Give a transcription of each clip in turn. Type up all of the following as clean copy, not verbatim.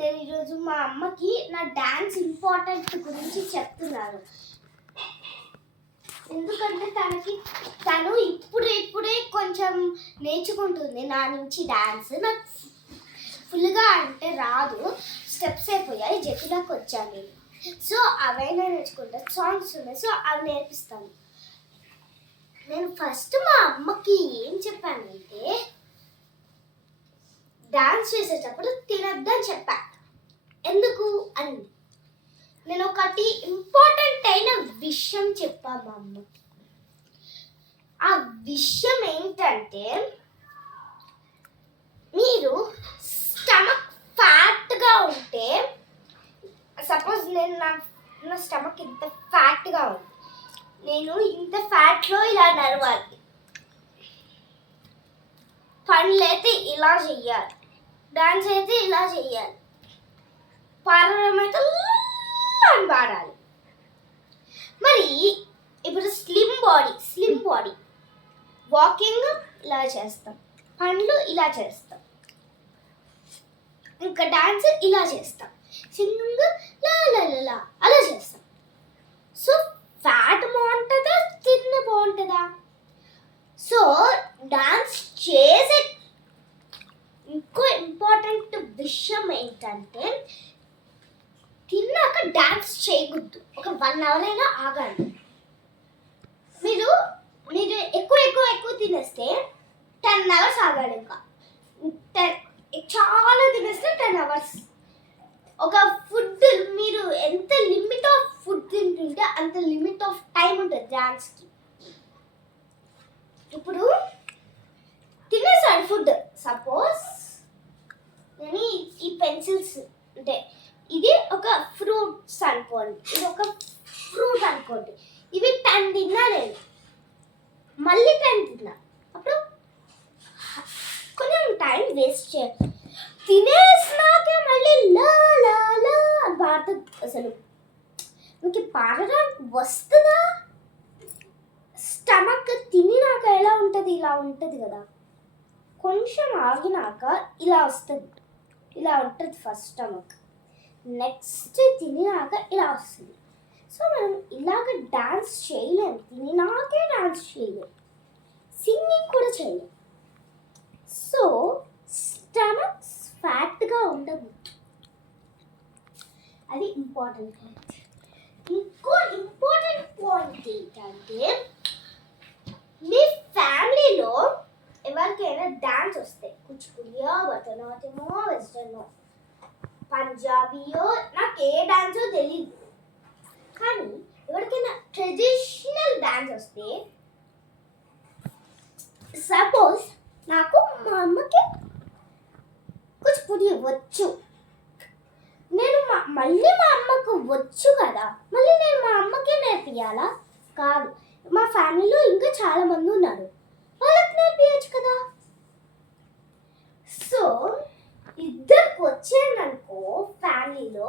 నేను ఈరోజు మా అమ్మకి నా డాన్స్ ఇంపార్టెంట్ గురించి చెప్తున్నాను. ఎందుకంటే తను ఇప్పుడే కొంచెం నేర్చుకుంటుంది నా నుంచి డాన్స్. నాకు ఫుల్గా అంటే రాదు, స్టెప్స్ అయిపోయాయి, జట్టులోకి వచ్చాను. సో అవైనా నేర్చుకుంటా. సాంగ్స్ ఉన్నాయి, సో అవి నేర్పిస్తాను. నేను ఫస్ట్ మా అమ్మకి ఏం చెప్పానంటే, డాన్స్ చేసేటప్పుడు తినొద్దని చెప్పా. ఎందుకు అని నేను ఒకటి ఇంపార్టెంట్ అయిన విషయం చెప్పా మా అమ్మకి. ఆ విషయం ఏంటంటే, మీరు స్టమక్ ఫ్యాట్గా ఉంటే, సపోజ్ నా స్టమక్ ఇంత ఫ్యాట్గా ఉంది, నేను ఇంత ఫ్యాట్లో ఇలా నడవాలి, పనులు అయితే ఇలా చెయ్యాలి, డాన్స్ అయితే ఇలా చెయ్యాలి, పాడడం అయితే అని పాడాలి. మరి ఇప్పుడు స్లిమ్ బాడీ వాకింగ్ ఇలా చేస్తాం, పనులు ఇలా చేస్తాం, ఇంకా డాన్స్ ఇలా చేస్తాం, సింగింగ్ లా అలా చేస్తాం. సో ఫ్యాట్ బాగుంటుందా, తిన్న బాగుంటుందా? సో డాన్స్ చేసే ఇంకో ఇంపార్టెంట్ విషయం ఏంటంటే, తిన్నాక డాన్స్ చేయకూడదు. ఒక 1 hour అయినా ఆగాలి. మీరు ఎక్కువ తినేస్తే 10 hours ఆగాలి. ఇంకా చాలా తినేస్తే 10 hours. ఒక ఫుడ్ మీరు ఎంత లిమిట్ ఆఫ్ ఫుడ్ తింటుంటే అంత లిమిట్ ఆఫ్ టైం ఉంటుంది డాన్స్కి. ఇప్పుడు తినేసాడు ఫుడ్, సపోజ్ నేను ఈ పెన్సిల్స్ అంటే ఇది ఒక ఫ్రూట్స్ అనుకోండి, ఇది ఒక ఫ్రూట్ అనుకోండి, ఇవి 10 తిన్నా నేను, మళ్ళీ 10 తిన్నా, అప్పుడు కొంచెం టైం వేస్ట్ చేయాలి. తినేసినాకే మళ్ళీ లా లా లా అని పాడుతుంది. అసలు మీకు పాడడానికి వస్తుందా? స్టమక్ తినినాక ఎలా ఉంటుంది? ఇలా ఉంటుంది కదా, కొంచెం ఆగినాక ఇలా వస్తుంది, ఇలా ఉంటుంది ఫస్ట్ స్టమక్, నెక్స్ట్ తినినాక ఇలా వస్తుంది. సో మనం ఇలాగ డాన్స్ చేయలేము, తినినాకే డాన్స్ చేయలేము, సింగింగ్ కూడా చేయలేము. సో స్టమక్ ఫ్యాట్గా ఉండదు, అది ఇంపార్టెంట్ పాయింట్. ఇంకో ఇంపార్టెంట్ పాయింట్ ఏంటంటే, మీ ఫ్యామిలీలో ఎవరికైనా డాన్స్ వస్తే, కూచిపూడియో, భరతనాట్యమో, వెస్టర్నో, పంజాబీయో, నాకు ఏ డాన్సో తెలియదు, కానీ ఎవరికైనా ట్రెడిషనల్ డాన్స్ వస్తే, సపోజ్ నాకు మా అమ్మకి కూచిపూడి వచ్చు, నేను మళ్ళీ మా అమ్మకు వచ్చు కదా, మళ్ళీ నేను మా అమ్మకే నేర్పియాలా? కాదు, మా ఫ్యామిలీలో ఇంకా చాలా మంది ఉన్నారు, వాళ్ళకి నేర్పించచ్చు కదా. సో ఇద్దరికి వచ్చాననుకో ఫ్యామిలీలో,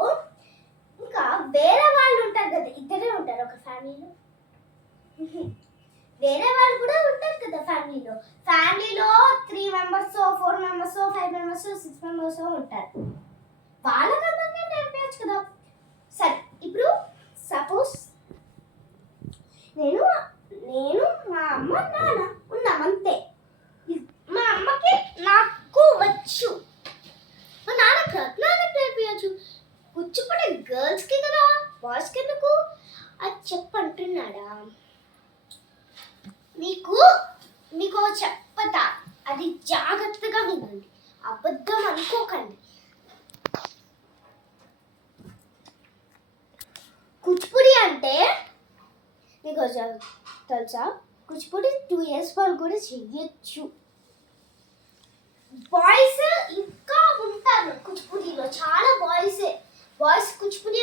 ఇంకా వేరే వాళ్ళు ఉంటారు కదా, ఇద్దరే ఉంటారు ఒక ఫ్యామిలీలో, వేరే వాళ్ళు కూడా ఉంటారు కదా ఫ్యామిలీలో. 3 members, 4 members, 5 members, 6 members ఉంటారు, వాళ్ళకందరినీ నేర్పించచ్చు కదా. సరే, ఇప్పుడు సపోజ్ నేను మా అమ్మ నాన్న ఉన్నాం అంతే. మా అమ్మకి నాకు వచ్చు, మా నాన్నకు నేర్పించచ్చు. కూచిపూడి గర్ల్స్కి కదా, బాయ్స్కి ఎందుకు? అది చెప్పంటున్నాడా? మీకు చెప్పతా, అది జాగ్రత్తగా వినండి, అబద్ధం అనుకోకండి. కూచిపూడి అంటే మీకు తెలుసా? కూచిపూడి 2 years వాళ్ళు కూడా చెయ్యొచ్చు. బాయ్స్ ఇంకా ఉంటారు కూచిపూడిలో, చాలా బాయ్స్ కూచిపూడి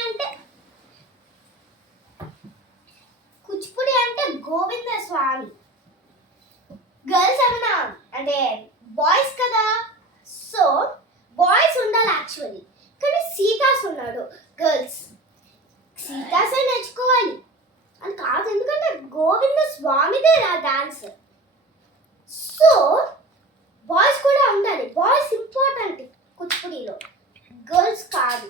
అంటే గోవింద స్వామి. గర్ల్స్ అన్నా అంటే బాయ్స్ కదా, సో బాయ్స్ ఉండాలి యాక్చువల్లీ, కానీ సీతాస్ ఉన్నాడు గర్ల్స్, సీతాసే నేర్చుకోవాలి అని కాదు, ఎందుకంటే గోవింద స్వామిదే నా డాన్స్. సో బాయ్స్ కూడా ఉండాలి, బాయ్స్ ఇంపార్టెంట్ కూచిపూడిలో. గర్ల్స్ కాదు,